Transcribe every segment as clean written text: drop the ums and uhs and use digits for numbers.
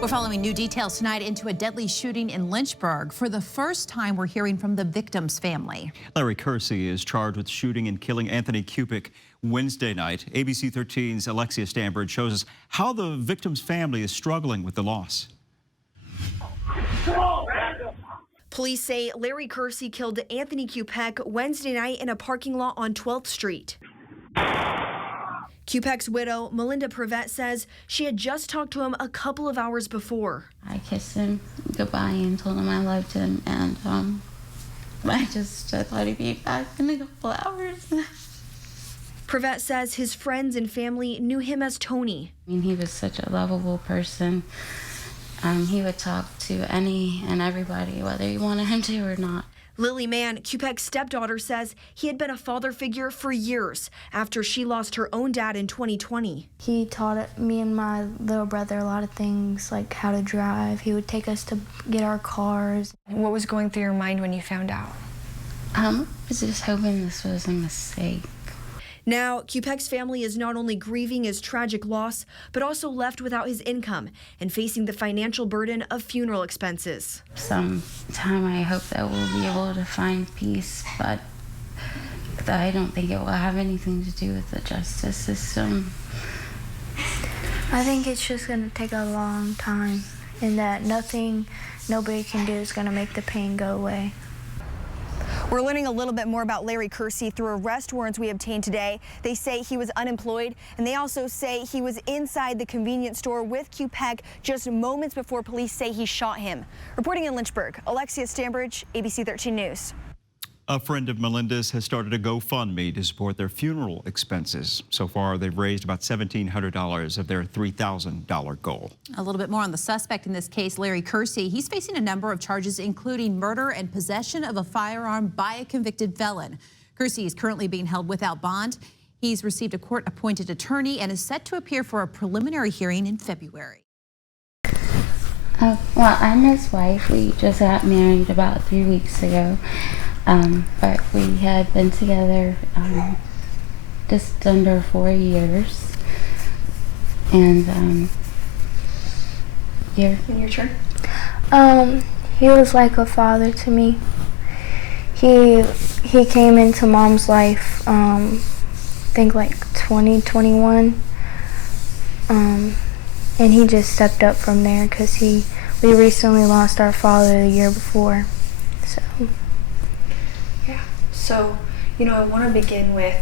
We're following new details tonight into a deadly shooting in Lynchburg. For the first time, we're hearing from the victim's family. Larry Kersey is charged with shooting and killing Anthony Kupik Wednesday night. ABC 13's Alexia Stanbridge shows us how the victim's family is struggling with the loss. Police say Larry Kersey killed Anthony Kupik Wednesday night in a parking lot on 12th Street. Kupek's widow, Melinda Prevet, says she had just talked to him a couple of hours before. I kissed him goodbye and told him I loved him, and I thought he'd be back in a couple hours. Prevet says his friends and family knew him as Tony. I mean, he was such a lovable person. He would talk to any and everybody, whether you wanted him to or not. Lily Mann, Kupek's stepdaughter, says he had been a father figure for years after she lost her own dad in 2020. He taught me and my little brother a lot of things, like how to drive. He would take us to get our cars. What was going through your mind when you found out? I was just hoping this was a mistake. Now, Kupek's family is not only grieving his tragic loss, but also left without his income and facing the financial burden of funeral expenses. Sometime I hope that we'll be able to find peace, but I don't think it will have anything to do with the justice system. I think it's just going to take a long time, and that nobody can do is going to make the pain go away. We're learning a little bit more about Larry Kersey through arrest warrants we obtained today. They say he was unemployed, and they also say he was inside the convenience store with Kupik just moments before police say he shot him. Reporting in Lynchburg, Alexia Stanbridge, ABC 13 News. A friend of Melinda's has started a GoFundMe to support their funeral expenses. So far, they've raised about $1,700 of their $3,000 goal. A little bit more on the suspect in this case, Larry Kersey. He's facing a number of charges, including murder and possession of a firearm by a convicted felon. Kersey is currently being held without bond. He's received a court-appointed attorney and is set to appear for a preliminary hearing in February. Well, I'm his wife. We just got married about 3 weeks ago. But we had been together just under 4 years. And Your turn. He was like a father to me. He came into Mom's life, I think like 2021, and he just stepped up from there because we recently lost our father the year before. So, I want to begin with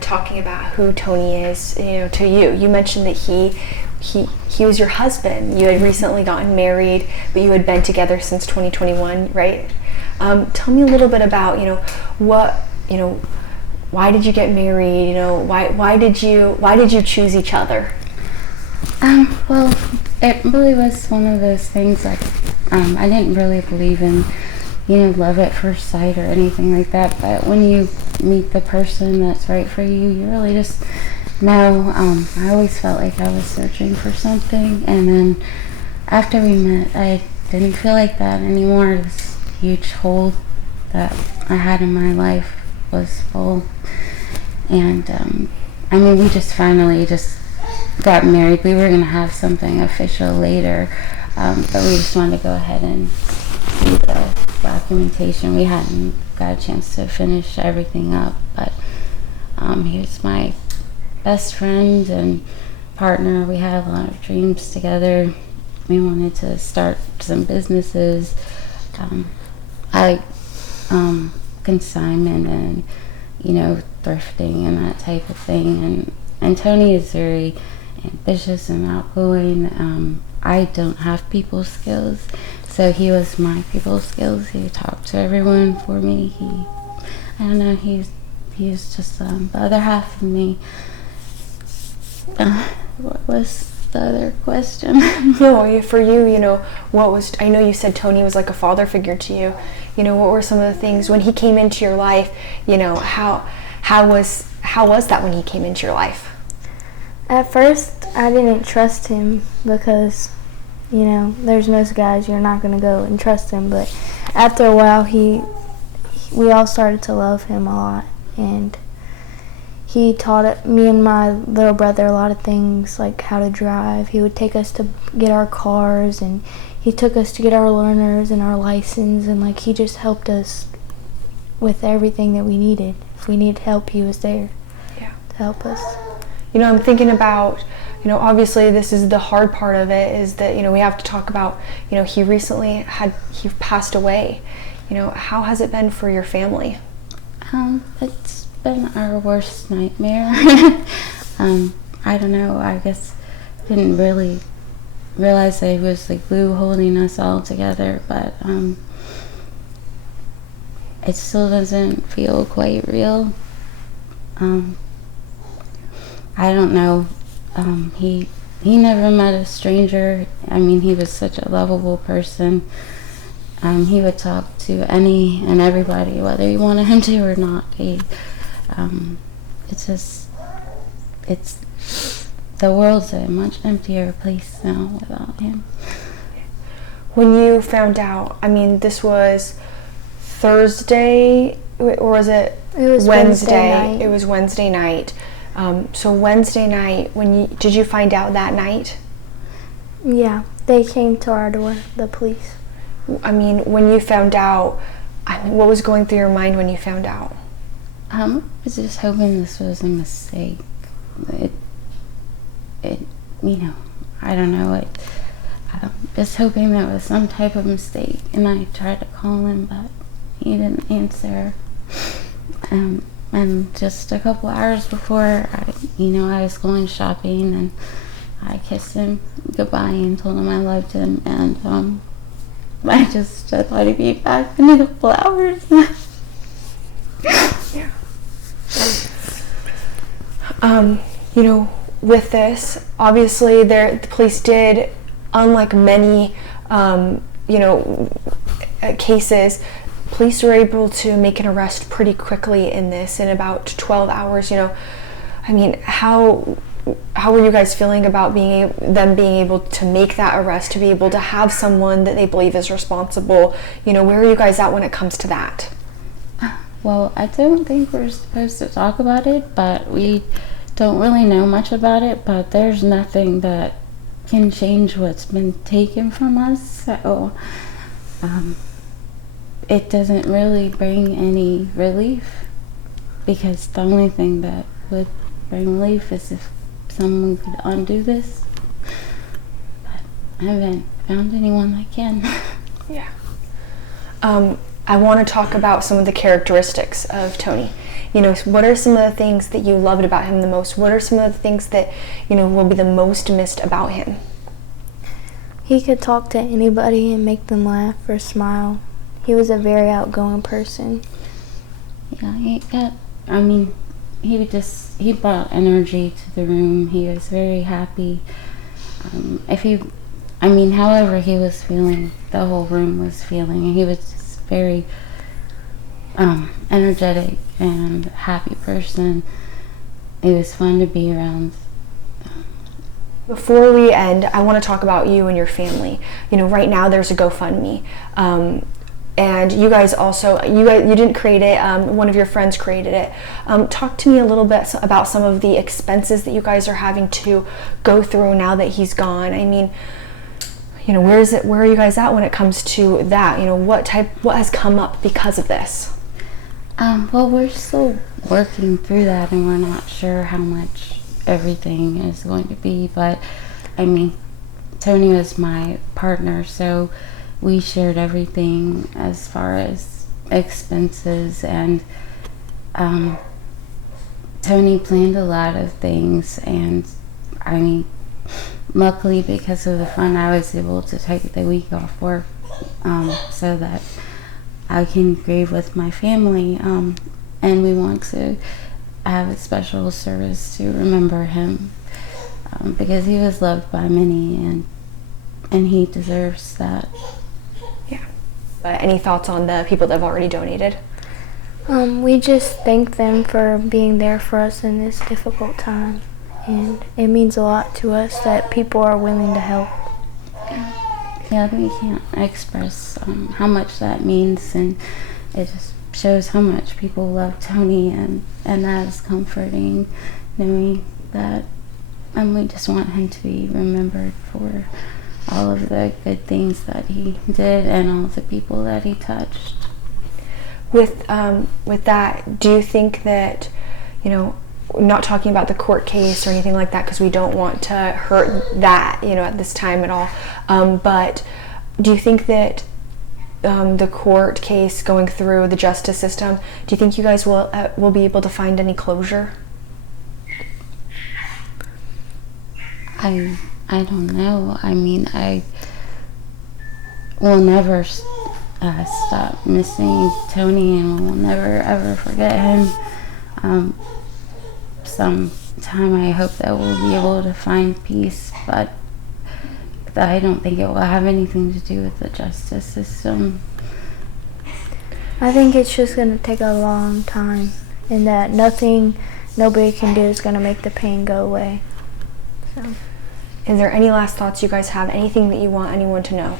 talking about who Tony is, to you. You mentioned that he was your husband. You had recently gotten married, but you had been together since 2021, right? Tell me a little bit about, why did you get married? Why did you choose each other? Well, it really was one of those things, like, I didn't really believe in love at first sight or anything like that, but when you meet the person that's right for you, you really just know. I always felt like I was searching for something, and then after we met, I didn't feel like that anymore. This huge hole that I had in my life was full, and we just finally got married. We were going to have something official later, but we just wanted to go ahead and see the documentation. We hadn't got a chance to finish everything up, but he was my best friend and partner. We had a lot of dreams together. We wanted to start some businesses. Consignment and thrifting and that type of thing, and Tony is very ambitious and outgoing. I don't have people skills, so he was my people skills. He talked to everyone for me. He's just the other half of me. What was the other question? No, for you, I know you said Tony was like a father figure to you. What were some of the things when he came into your life? How was that when he came into your life? At first, I didn't trust him because, there's most guys you're not going to go and trust him. But after a while, we all started to love him a lot, and he taught me and my little brother a lot of things, like how to drive. He would take us to get our cars, and he took us to get our learners and our license, and like he just helped us with everything that we needed. If we needed help, he was there to help us. You know, I'm thinking about, you know, obviously this is the hard part of it, is that, you know, we have to talk about, you know, he passed away. You know, how has it been for your family? It's been our worst nightmare. I don't know, I guess I didn't really realize that it was the glue holding us all together, but it still doesn't feel quite real. I don't know. He never met a stranger. I mean, he was such a lovable person. He would talk to any and everybody, whether you wanted him to or not. The world's a much emptier place now without him. When you found out, I mean, this was Thursday, or was it? It was Wednesday night. It was Wednesday night. So Wednesday night, did you find out that night? Yeah, they came to our door, the police. I mean, when you found out, what was going through your mind when you found out? I was just hoping this was a mistake. You know, I don't know. Just hoping that was some type of mistake. And I tried to call him, but he didn't answer. And just a couple hours before, I was going shopping, and I kissed him goodbye and told him I loved him. And I thought he'd be back in a couple hours. Yeah. You know, with this, obviously, the police did, unlike many, cases, police were able to make an arrest pretty quickly in this, in about 12 hours. You know, I mean, how were you guys feeling about them being able to make that arrest, to be able to have someone that they believe is responsible? You know, where are you guys at when it comes to that? Well, I don't think we're supposed to talk about it, but we don't really know much about it, but there's nothing that can change what's been taken from us, so it doesn't really bring any relief, because the only thing that would bring relief is if someone could undo this, but I haven't found anyone that can. Yeah. I want to talk about some of the characteristics of Tony. You know, what are some of the things that you loved about him the most? What are some of the things that, you know, will be the most missed about him? He could talk to anybody and make them laugh or smile. He was a very outgoing person. Yeah, he brought energy to the room. He was very happy. However he was feeling, the whole room was feeling. He was just very energetic and happy person. It was fun to be around. Before we end, I want to talk about you and your family. You know, right now there's a GoFundMe. And you guys also, you didn't create it, one of your friends created it. Talk to me a little bit about some of the expenses that you guys are having to go through now that he's gone. I mean, you know, where are you guys at when it comes to that? You know, what has come up because of this? Well, we're still working through that, and we're not sure how much everything is going to be, but I mean, Tony was my partner, so we shared everything as far as expenses, and Tony planned a lot of things, and I mean, luckily because of the fund, I was able to take the week off work so that I can grieve with my family, and we want to have a special service to remember him, because he was loved by many, and he deserves that. Yeah. Any thoughts on the people that have already donated? We just thank them for being there for us in this difficult time, and it means a lot to us that people are willing to help. Yeah, we can't express how much that means, and it just shows how much people love Tony, and that is comforting, knowing that we just want him to be remembered for all of the good things that he did and all the people that he touched. With that, do you think that, you know, not talking about the court case or anything like that because we don't want to hurt that, you know, at this time at all, but do you think that the court case going through the justice system, do you think you guys will be able to find any closure? I don't know. I mean, I will never stop missing Tony, and will never ever forget him. Sometime I hope that we'll be able to find peace, but I don't think it will have anything to do with the justice system. I think it's just going to take a long time, and that nobody can do is going to make the pain go away. So, is there any last thoughts you guys have? Anything that you want anyone to know?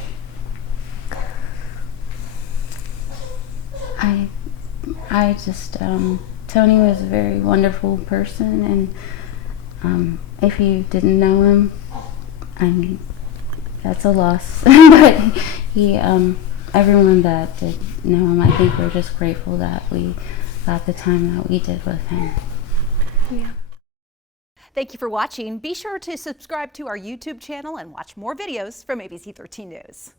I just, Tony was a very wonderful person, and if you didn't know him, I mean, that's a loss. But he, everyone that did know him, I think we're just grateful that we got the time that we did with him. yeah. Thank you for watching. Be sure to subscribe to our YouTube channel and watch more videos from ABC 13 News.